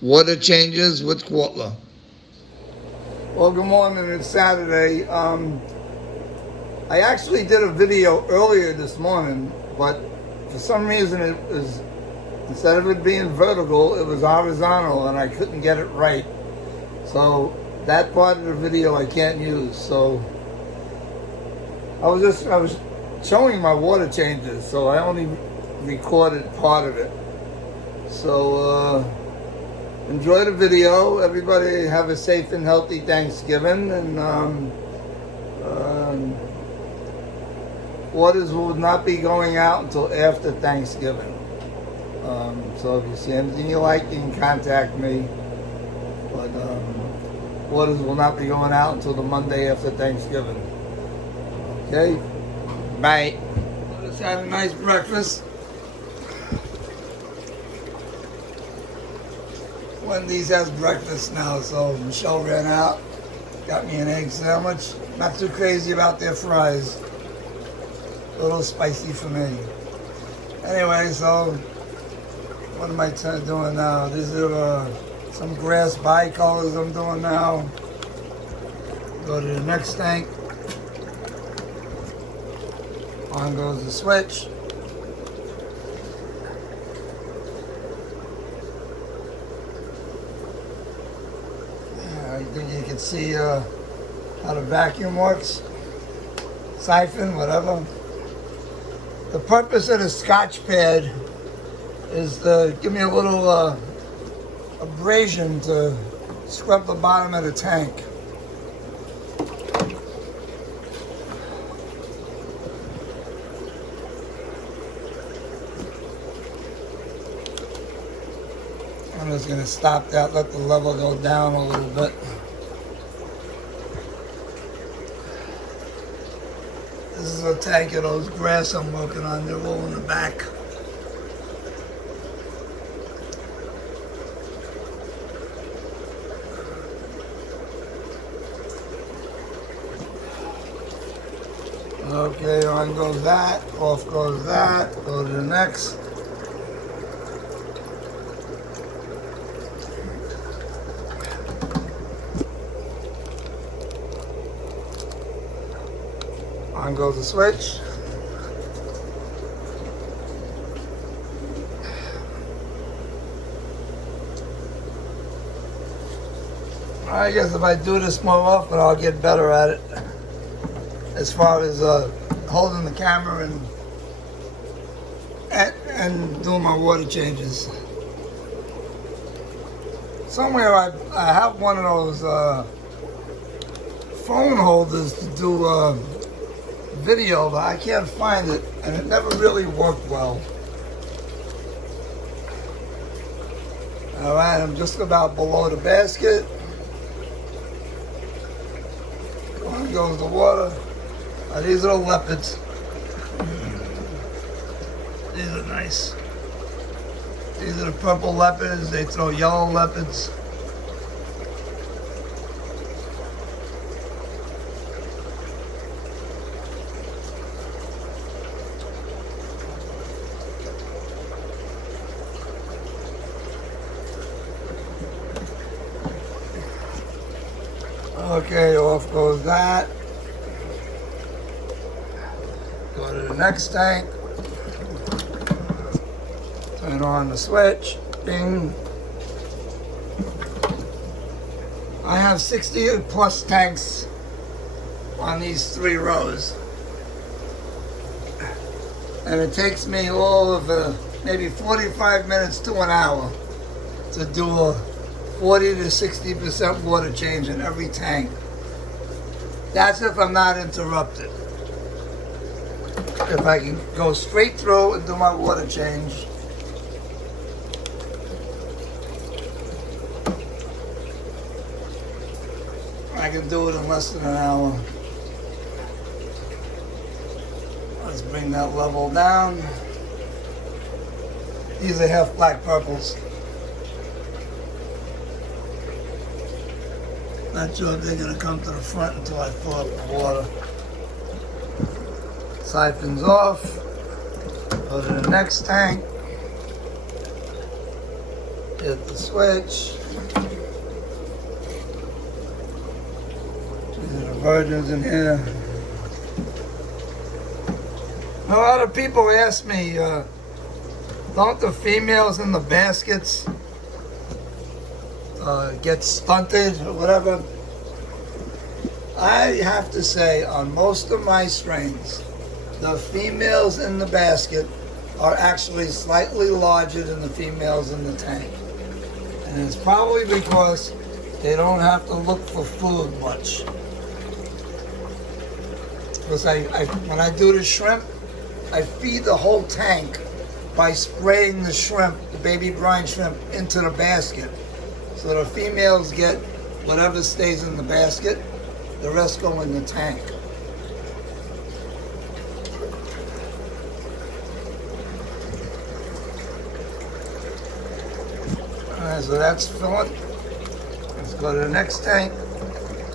Water changes with Kwartler. Well, good morning. It's Saturday. I actually did a video earlier this morning, but for some reason it was, instead of it being vertical, it was horizontal, and I couldn't get it right. So that part of the video I can't use. So I was showing my water changes, so I only recorded part of it. So enjoy the video. Everybody have a safe and healthy Thanksgiving, and orders will not be going out until after Thanksgiving. So if you see anything you like, you can contact me. But orders will not be going out until the Monday after Thanksgiving. Okay? Bye. Just had a nice breakfast. Wendy's has breakfast now, so Michelle ran out, got me an egg sandwich. Not too crazy about their fries. A little spicy for me. Anyway, so what am I doing now? These are some grass bicolors I'm doing now. Go to the next tank. On goes the switch. I think you can see how the vacuum works. Siphon, whatever. The purpose of the Scotch pad is to give me a little abrasion to scrub the bottom of the tank. I'm just going to stop that, let the level go down a little bit. This is a tank of those grass I'm working on. They're all in the back. Okay, on goes that, off goes that, go to the next. On goes the switch. I guess if I do this more often, I'll get better at it. As far as holding the camera and doing my water changes. Somewhere I have one of those phone holders to do video, but I can't find it, and it never really worked well. Alright, I'm just about below the basket. On goes the water. These are the leopards. These are nice. These are the purple leopards. They throw yellow leopards. Okay, off goes that. Go to the next tank. Turn on the switch. Bing. I have 60 plus tanks on these 3 rows. And it takes me all of maybe 45 minutes to an hour to do a 40 to 60% water change in every tank. That's if I'm not interrupted. If I can go straight through and do my water change, I can do it in less than an hour. Let's bring that level down. These are half black purples. Not sure if they're going to come to the front until I fill up the water. Siphons off. Go to the next tank. Hit the switch. These are the virgins in here. A lot of people ask me, don't the females in the baskets get stunted or whatever? I have to say, on most of my strains, the females in the basket are actually slightly larger than the females in the tank. And it's probably because they don't have to look for food much. Because when I do the shrimp, I feed the whole tank by spraying the shrimp, the baby brine shrimp, into the basket. So the females get whatever stays in the basket, the rest go in the tank. Alright, so that's filling. Let's go to the next tank.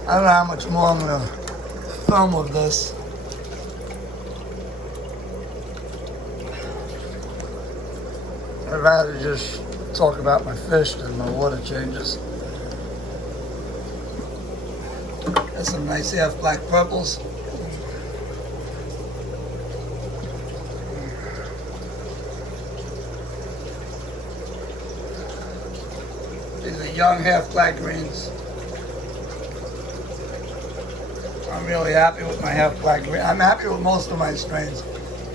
I don't know how much more I'm going to film of this. I'd rather just talk about my fish than my water changes. That's some nice half black purples. These are young half black greens. I'm really happy with my half black green. I'm happy with most of my strains,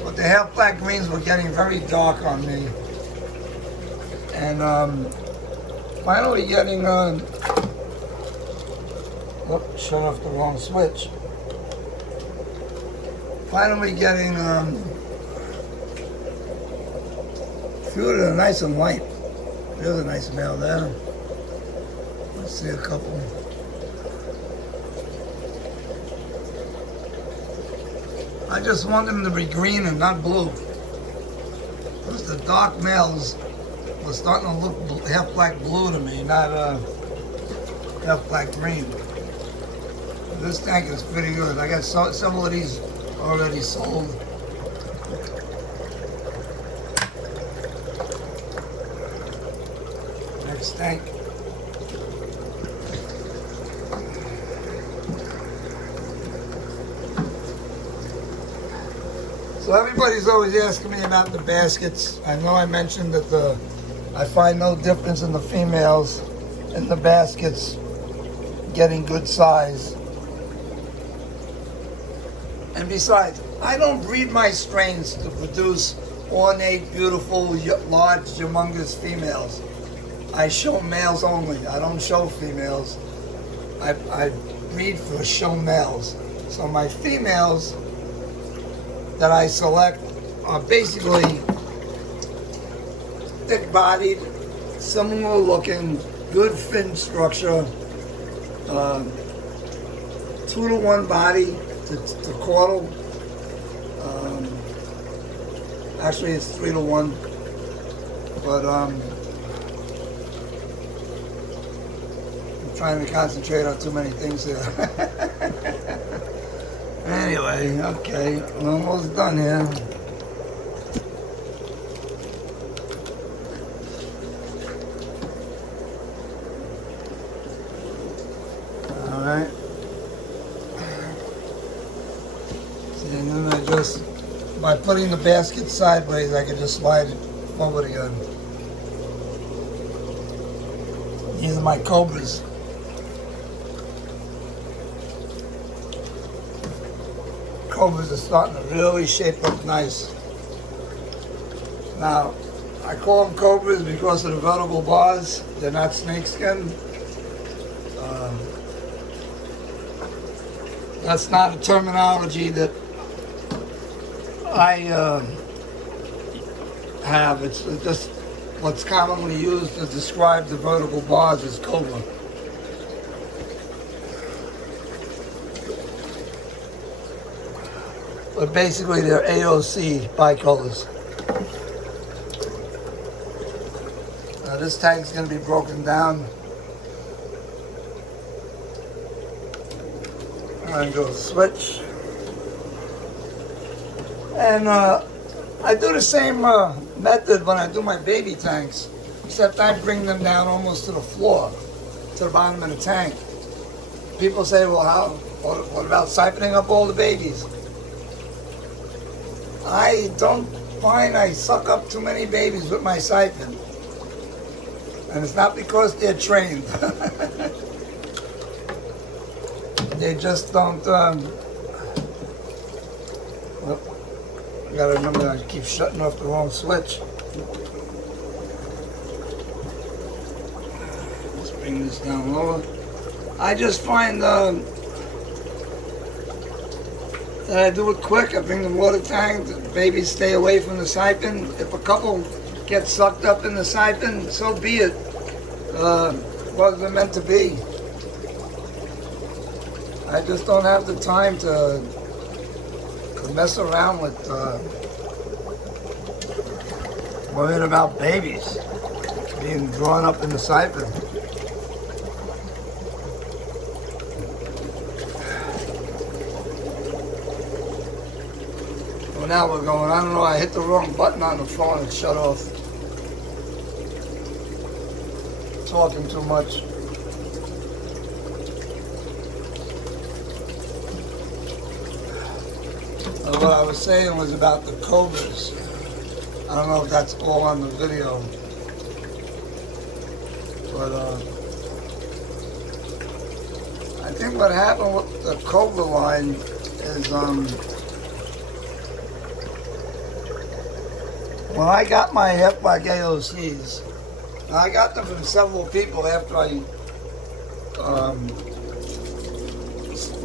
but the half black greens were getting very dark on me. And finally getting, shut off the wrong switch. Finally getting, few of them nice and light. There's a nice male there. Let's see a couple. I just want them to be green and not blue. Because the dark males was starting to look half black blue to me, not half black green. This tank is pretty good. I got several of these already sold. Next tank. So everybody's always asking me about the baskets. I know I mentioned that I find no difference in the females in the baskets getting good size. And besides, I don't breed my strains to produce ornate, beautiful, large, humongous females. I show males only. I don't show females. I breed for show males. So my females that I select are basically thick-bodied, similar looking, good fin structure, 2-to-1 body to caudal. Actually, it's 3-to-1, but I'm trying to concentrate on too many things here. Anyway, okay, we're almost done here. Alright. See, and then I just, by putting the basket sideways, I can just slide it forward again. These are my cobras. Cobras are starting to really shape up nice. Now, I call them cobras because of the vertical bars. They're not snakeskin. That's not a terminology that I have. It's just what's commonly used to describe the vertical bars as cobra. But basically they're AOC bicolors. Now this tank's going to be broken down. I'm going to go switch. And I do the same method when I do my baby tanks. except I bring them down almost to the floor, to the bottom of the tank. People say, well, what about siphoning up all the babies? I don't find I suck up too many babies with my siphon. And it's not because they're trained. They just don't, you gotta remember I keep shutting off the wrong switch. Let's bring this down lower. I just find that I do it quick. I bring the water tank, the babies stay away from the siphon. If a couple get sucked up in the siphon, so be it. Wasn't meant to be. I just don't have the time to mess around with worrying about babies being drawn up in the siphon. Well, now we're going. I don't know. I hit the wrong button on the phone. It shut off. Talking too much. What I was saying was about the cobras. I don't know if that's all on the video, but I think what happened with the cobra line is when I got my hip-back AOCs, I got them from several people after I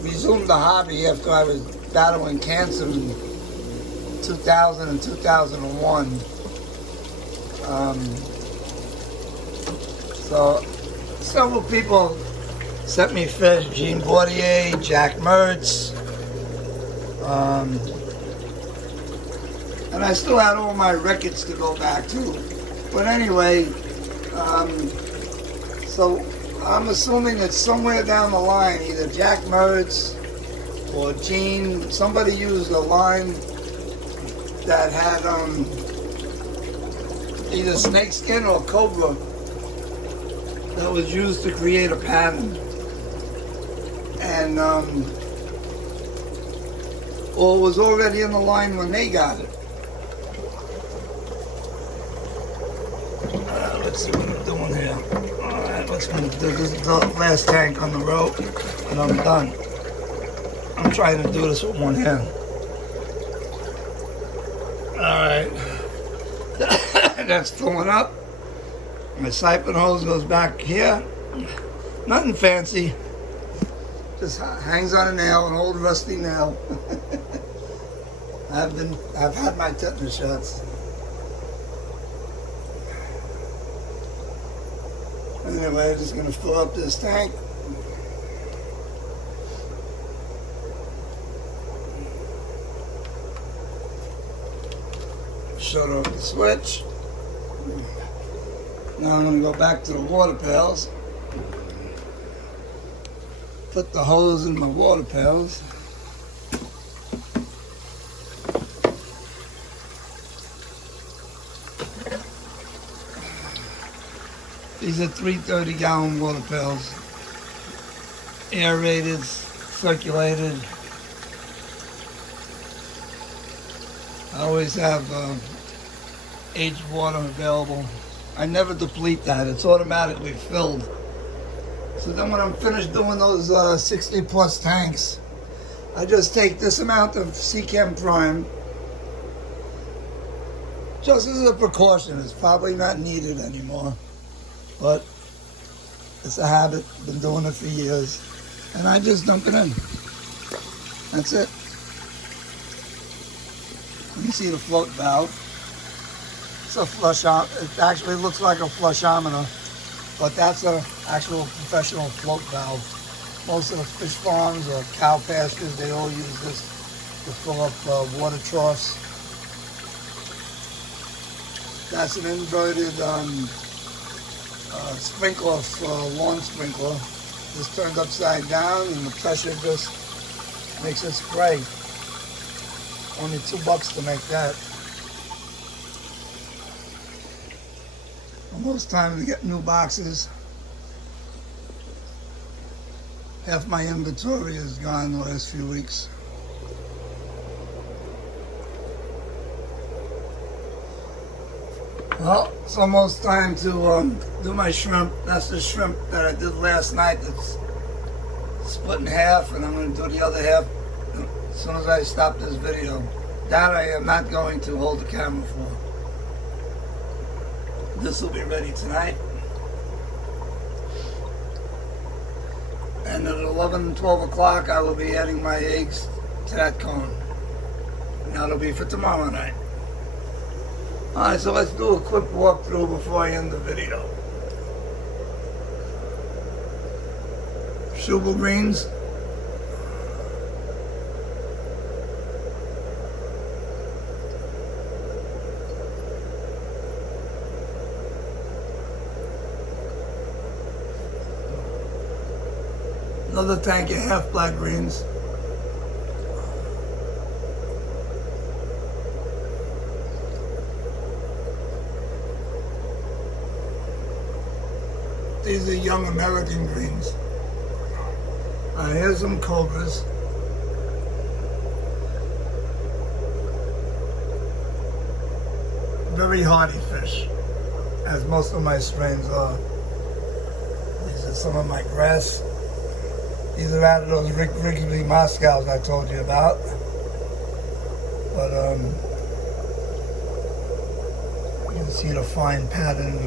resumed the hobby after I was battling cancer in 2000 and 2001. So several people sent me fish, Gene Bordier, Jack Mertz, and I still had all my records to go back to. But anyway, so I'm assuming it's somewhere down the line, either Jack Mertz or Gene, somebody used a line that had either snakeskin or cobra that was used to create a pattern. And or was already in the line when they got it. Let's see what I'm doing here. Alright, let's do this is the last tank on the rope, and I'm done. I'm trying to do this with one hand. Alright. That's filling up. My siphon hose goes back here. Nothing fancy. Just hangs on a nail, an old rusty nail. I've had my tetanus shots. Anyway, I'm just gonna fill up this tank. Shut off the switch. Now I'm going to go back to the water pails. Put the hose in my water pails. These are 330-gallon water pails. Aerated, circulated. I always have aged water available. I never deplete that. It's automatically filled. So then when I'm finished doing those 60 plus tanks, I just take this amount of Seachem Prime just as a precaution. It's probably not needed anymore, but it's a habit. Been doing it for years. And I just dump it in. That's it. You see the float valve. It's a flush out. It actually looks like a flushometer, but that's an actual professional float valve. Most of the fish farms or cow pastures, they all use this to fill up water troughs. That's an inverted sprinkler for lawn sprinkler. This turns upside down and the pressure just makes it spray. Only $2 to make that. Almost time to get new boxes. Half my inventory is gone the last few weeks. Well, it's almost time to do my shrimp. That's the shrimp that I did last night that's split in half, and I'm going to do the other half as soon as I stop this video. That I am not going to hold the camera for. This will be ready tonight. And at 11, 12 o'clock, I will be adding my eggs to that cone. And that'll be for tomorrow night. Alright, so let's do a quick walkthrough before I end the video. Sugar greens. Another tank of half black greens. These are young American greens. Here's some cobras. Very hardy fish, as most of my strains are. These are some of my grass. These are out of those Wrigley Moscows I told you about. But you can see the fine pattern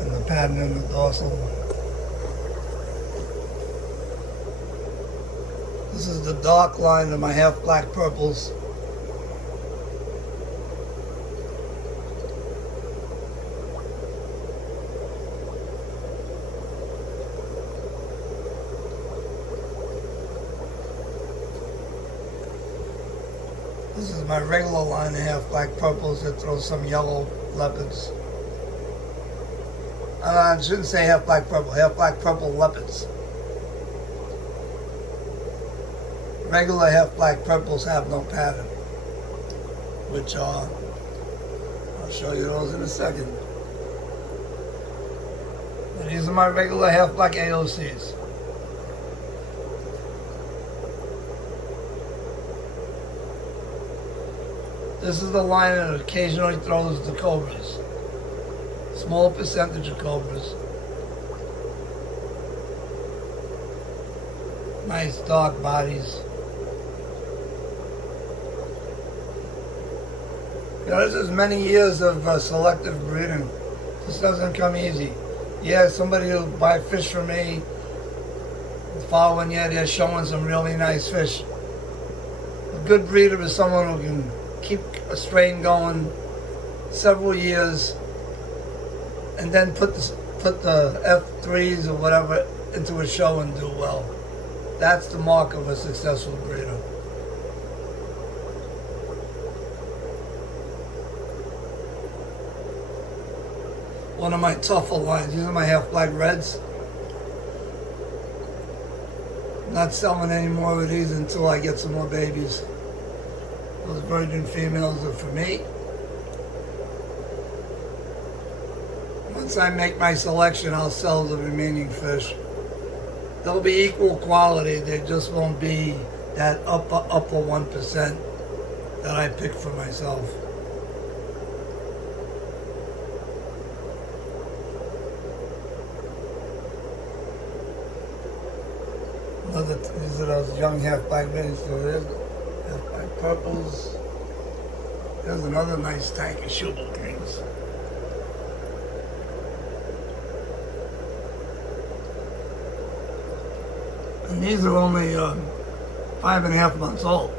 and the pattern in the dorsal. This is the dark line of my half black purples. This is my regular line of half black purples that throws some yellow leopards. I shouldn't say half black purple leopards. Regular half black purples have no pattern, which are, I'll show you those in a second. And these are my regular half black AOCs. This is the line that occasionally throws the cobras. Small percentage of cobras. Nice dark bodies. You know, this is many years of selective breeding. This doesn't come easy. Yeah, somebody will buy fish from me. The following year they're showing some really nice fish. A good breeder is someone who can keep a strain going several years and then put the F3s or whatever into a show and do well. That's the mark of a successful breeder. One of my tougher lines. These are my half black reds. I'm not selling any more of these until I get some more babies. Those virgin females are for me. Once I make my selection, I'll sell the remaining fish. They'll be equal quality. They just won't be that upper 1% that I pick for myself. These are those young half black greens. So there's half black purples. There's another nice tank of sugar greens. And these are only 5.5 months old.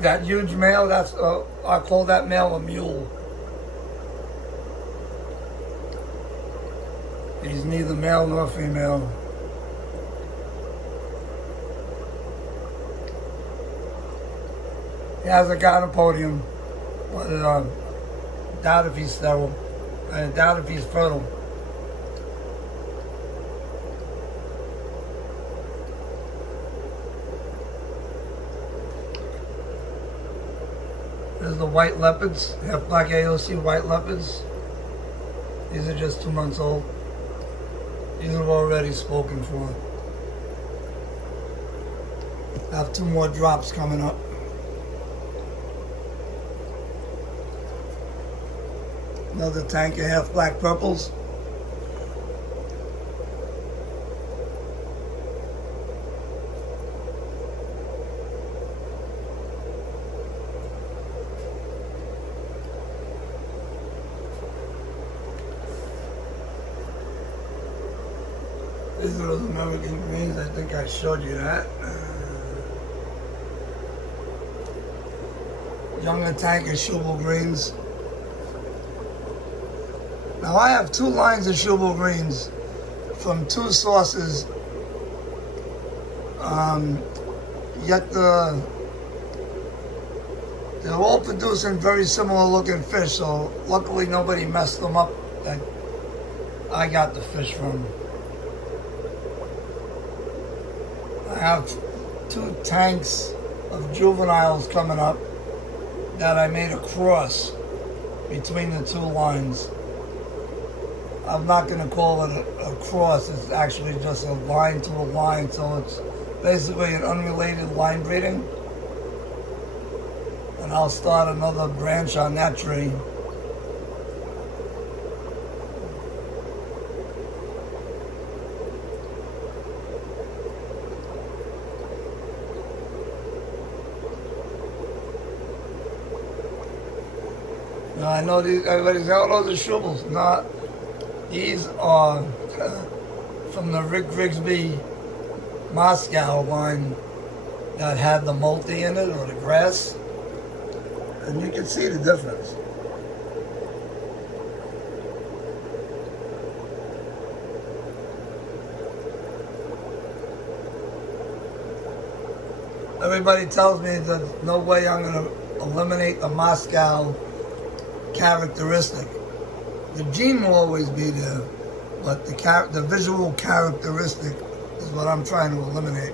That huge male, that's I call that male a mule. He's neither male nor female. He has a guy on a podium, but I doubt if he's sterile. I doubt if he's fertile. There's the white leopards, half black AOC white leopards. These are just 2 months old. These are already spoken for. I have 2 more drops coming up. Another tank of half black purples. These are those American greens. I think I showed you that. Younger tank of Schubel greens. Now I have 2 lines of Schubel greens from 2 sources. Yet they're all producing very similar looking fish. So luckily nobody messed them up that I got the fish from. I have 2 tanks of juveniles coming up that I made a cross between the 2 lines. I'm not going to call it a cross, it's actually just a line to a line, so it's basically an unrelated line breeding. And I'll start another branch on that tree. Now I know everybody's got all those are Schubels. Not. These are from the Rick Grigsby Moscow line that had the multi in it, or the grass. And you can see the difference. Everybody tells me that no way I'm going to eliminate the Moscow characteristic. The gene will always be there, but the visual characteristic is what I'm trying to eliminate.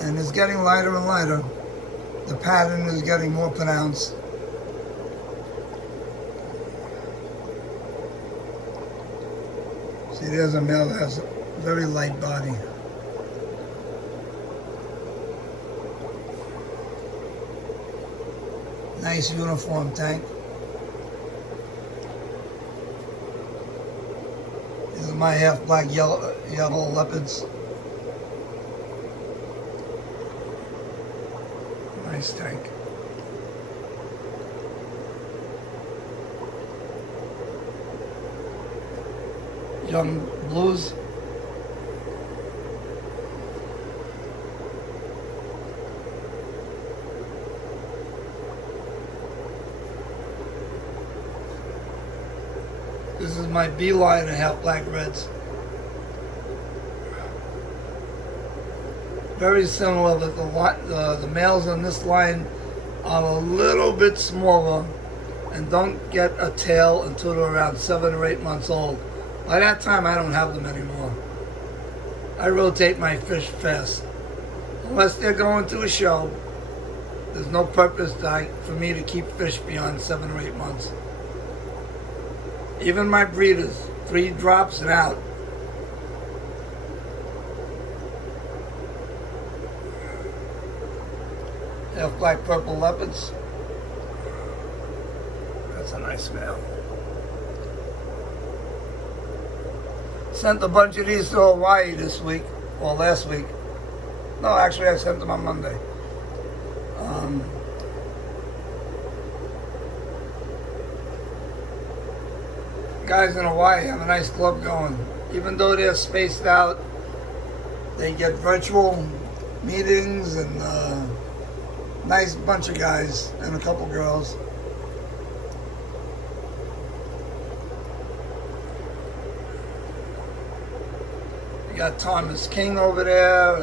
And it's getting lighter and lighter. The pattern is getting more pronounced. See, there's a male that has a very light body. Nice uniform tank. These are my half black yellow leopards. Nice tank. Young blues. This is my beeline and half black reds. Very similar, but the males on this line are a little bit smaller and don't get a tail until they're around 7 or 8 months old. By that time, I don't have them anymore. I rotate my fish fast. Unless they're going to a show, there's no purpose for me to keep fish beyond 7 or 8 months. Even my breeders, 3 drops and out. Half black purple leopards. That's a nice male. Sent a bunch of these to Hawaii this week, or last week. No, actually I sent them on Monday. Guys in Hawaii have a nice club going. Even though they're spaced out, they get virtual meetings and nice bunch of guys and a couple girls. You got Thomas King over there,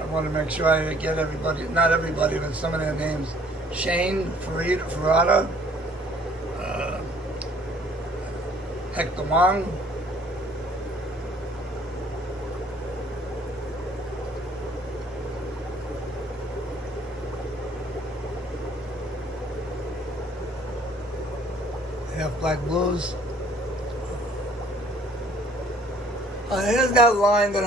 a want to make sure I get everybody, not everybody, but some of their names. Shane Ferrata, Hector Wong, Half Black Blues. Here's that line that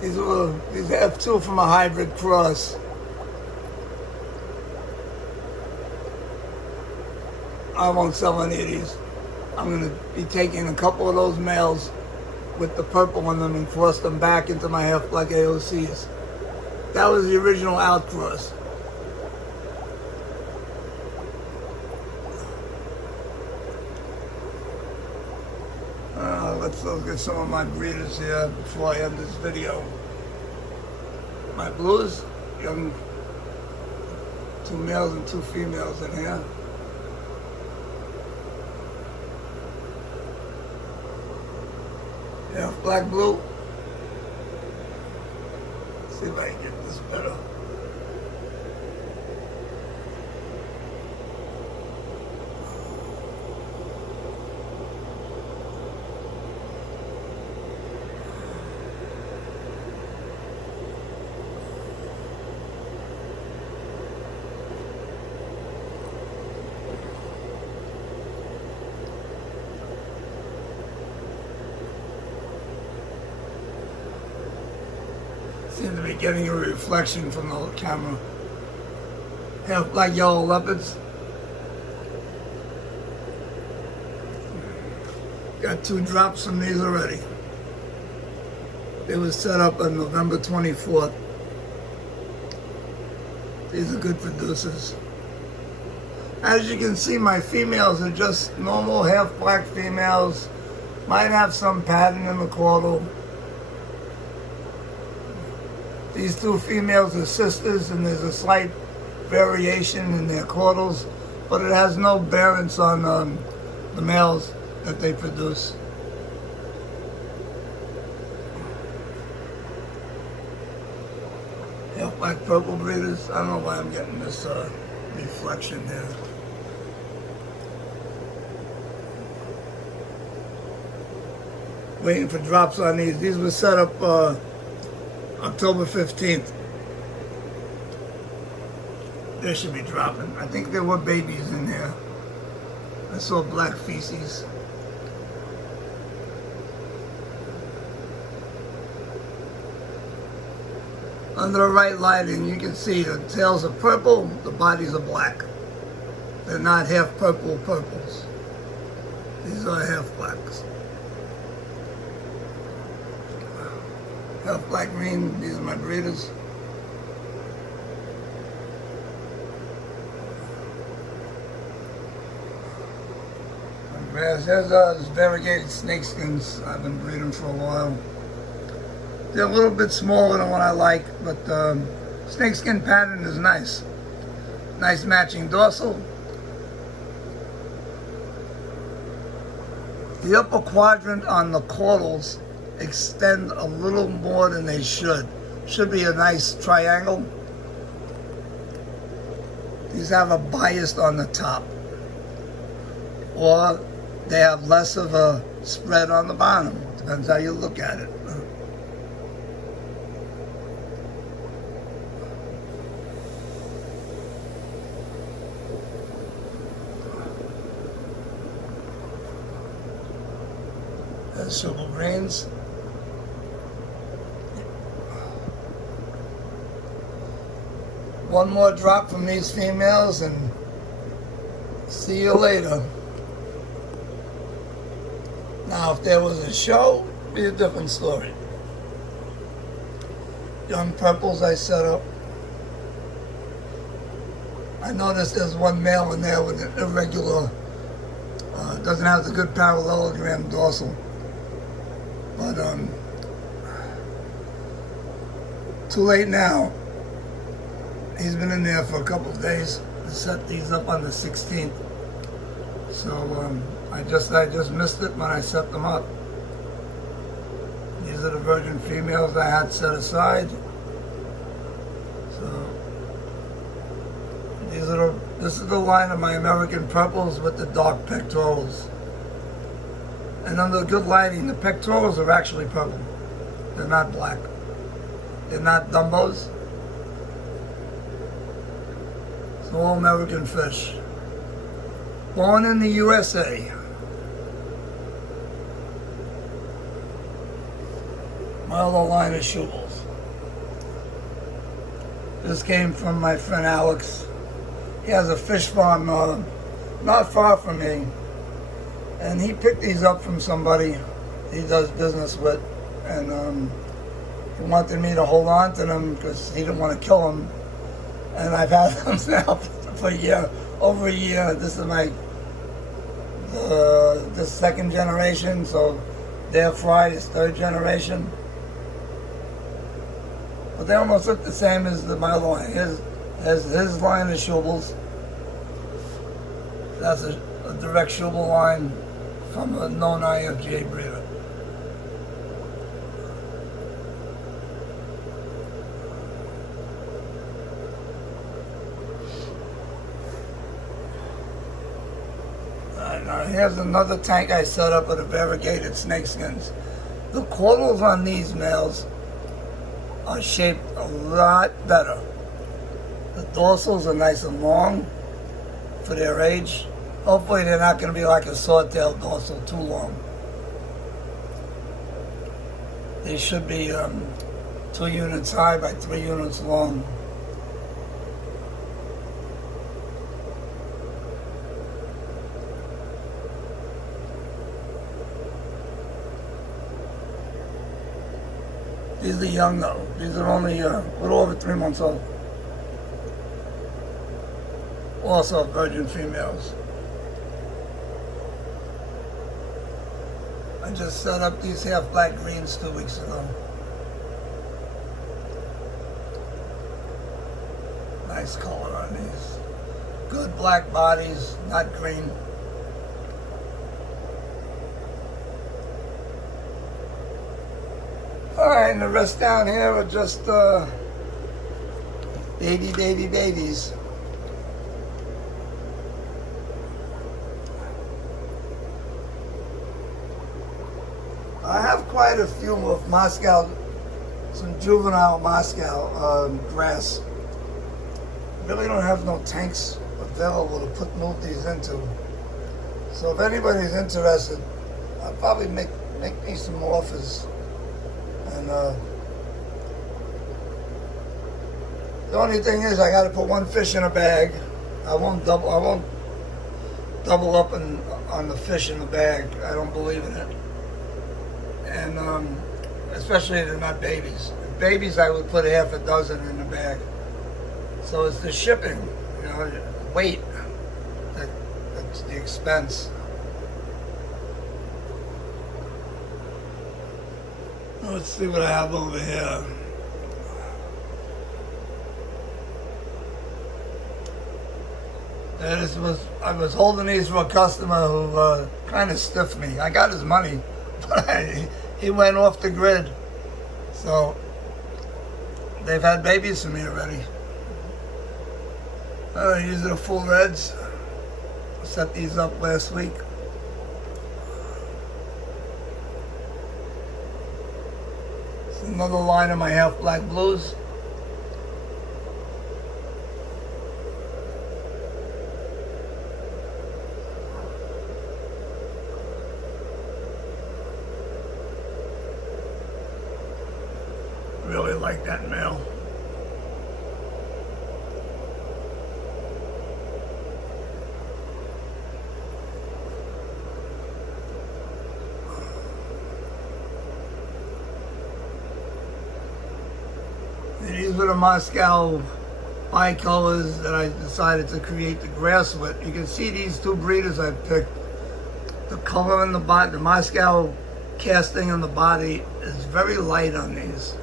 these are F2 from a hybrid cross. I won't sell any of these. I'm going to be taking a couple of those males with the purple on them and cross them back into my Half Black AOCs. That was the original outcross. Let's look at some of my breeders here before I end this video. My blues, young, 2 males and 2 females in here. Half Black Blue. See if I can get this better. Seem to be getting a reflection from the camera. Half Black Yellow Leopards. Got 2 drops from these already. They were set up on November 24th. These are good producers. As you can see, my females are just normal half black females. Might have some pattern in the caudal. These 2 females are sisters, and there's a slight variation in their caudals, but it has no bearance on the males that they produce. Half Black Purple breeders. I don't know why I'm getting this reflection here. Waiting for drops on these. These were set up October 15th. They should be dropping. I think there were babies in there. I saw black feces. Under the right lighting, you can see the tails are purple, the bodies are black. They're not half purple purples. These are half blacks. Half black green, these are my breeders. There's variegated snakeskins. I've been breeding for a while. They're a little bit smaller than what I like, but snakeskin pattern is nice. Nice matching dorsal. The upper quadrant on the caudals extend a little more than they should. Should be a nice triangle. These have a bias on the top. Or they have less of a spread on the bottom. Depends how you look at it. There's silver grains. One more drop from these females and see you later. Now, if there was a show, it'd be a different story. Young purples I set up. I noticed there's one male in there with an irregular, doesn't have the good parallelogram dorsal. But, too late now. He's been in there for a couple of days. I set these up on the 16th. So, I just missed it when I set them up. These are the virgin females I had set aside. This is the line of my American purples with the dark pectorals. And under good lighting, the pectorals are actually purple. They're not black. They're not Dumbos. It's all American fish. Born in the USA. My other line of shubels. This came from my friend Alex. He has a fish farm not far from me. And he picked these up from somebody he does business with. And he wanted me to hold on to them because he didn't want to kill them. And I've had them now for a year, over a year. This is my the second generation, so they're fried is third generation. But they almost look the same as my other line. His line of shubels. That's a direct shubel line from a known IFJ breeder. Now here's another tank I set up with a variegated snakeskins. The caudals on these males are shaped a lot better. The dorsals are nice and long for their age. Hopefully they're not going to be like a sword-tailed dorsal too long. They should be 2 units high by 3 units long. These are young though. These are only a little over 3 months old. Also virgin females. I just set up these half black greens 2 weeks ago. Nice color on these. Good black bodies, not green. Alright, and the rest down here are just babies. I have quite a few of Moscow, some juvenile Moscow grass. Really don't have no tanks available to move these into. So if anybody's interested, I'll probably make me some offers. And the only thing is, I got to put one fish in a bag. I won't double up on the fish in the bag. I don't believe in it. And especially if they're not babies. If babies, I would put half a dozen in the bag. So it's the shipping, weight. That's the expense. Let's see what I have over here. I was holding these for a customer who kind of stiffed me. I got his money, but he went off the grid. So they've had babies for me already. These are the full reds. I set these up last week. Another line of my half black blues. Really like that male. These were the Moscow bicolors that I decided to create the grass with. You can see these 2 breeders I picked. The color in the body, the Moscow casting on the body is very light on these.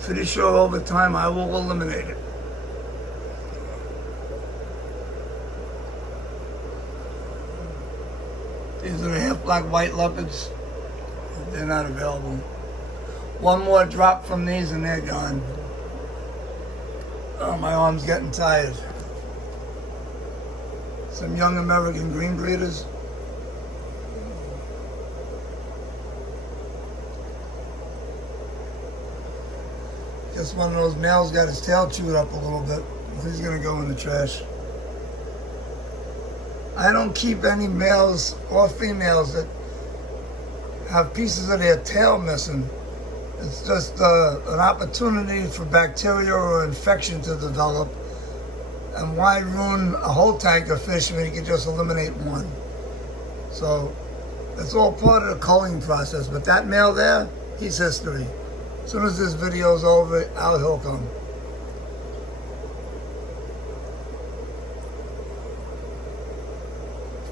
Pretty sure over time I will eliminate it. These are the half black white leopards. They're not available. One more drop from these and they're gone. Oh, my arm's getting tired. Some young American green breeders. Guess one of those males got his tail chewed up a little bit. He's gonna go in the trash. I don't keep any males or females that have pieces of their tail missing. It's just an opportunity for bacteria or infection to develop. And why ruin a whole tank of fish when you can just eliminate one? So it's all part of the culling process. But that male there, he's history. As soon as this video's over, out he'll come.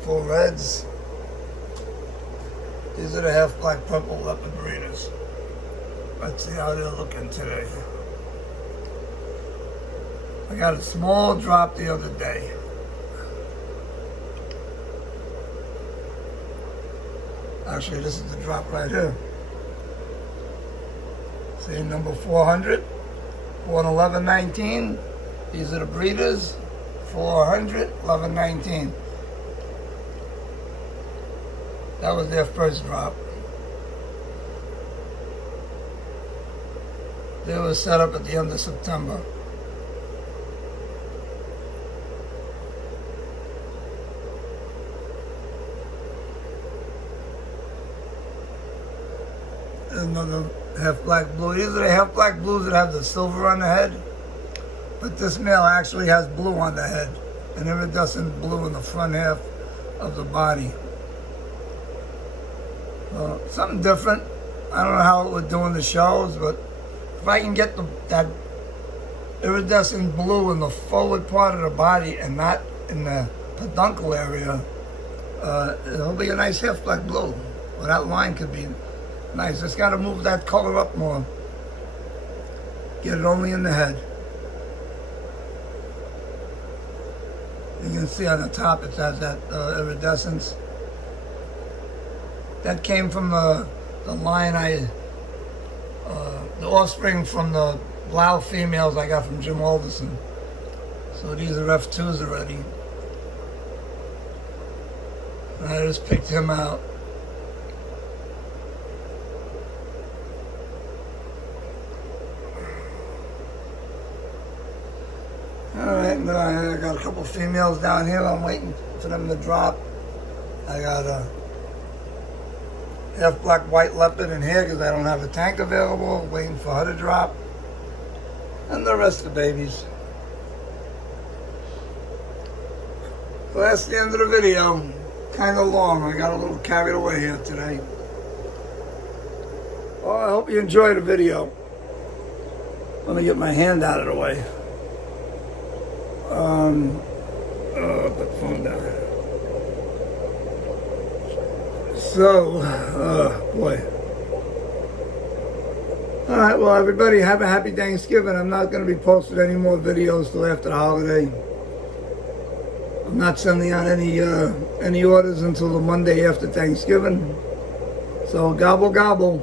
Full reds. These are the half black purple leopard breeders. Let's see how they're looking today. I got a small drop the other day. Actually, this is the drop right here. See, number 400, 1119. These are the breeders, 400, 1119. That was their first drop. They were set up at the end of September. Another half black blue. These are the half black blues that have the silver on the head. But this male actually has blue on the head. And iridescent blue in the front half of the body. Something different. I don't know how it would do in the shows, but if I can get that iridescent blue in the forward part of the body and not in the peduncle area, it'll be a nice half black blue. Well, that line could be nice. Just got to move that color up more. Get it only in the head. You can see on the top it has that iridescence. That came from the line the offspring from the Blau females I got from Jim Alderson. So these are F2s already. And I just picked him out. Alright, I got a couple females down here. I'm waiting for them to drop. I got a half black white leopard in here because I don't have a tank available. Waiting for her to drop. And the rest of the babies. So that's the end of the video. Kind of long. I got a little carried away here today. Well, I hope you enjoyed the video. Let me get my hand out of the way. Put the phone down. So, boy. Alright, well everybody have a happy Thanksgiving. I'm not going to be posting any more videos till after the holiday. I'm not sending out any orders until the Monday after Thanksgiving. So gobble gobble.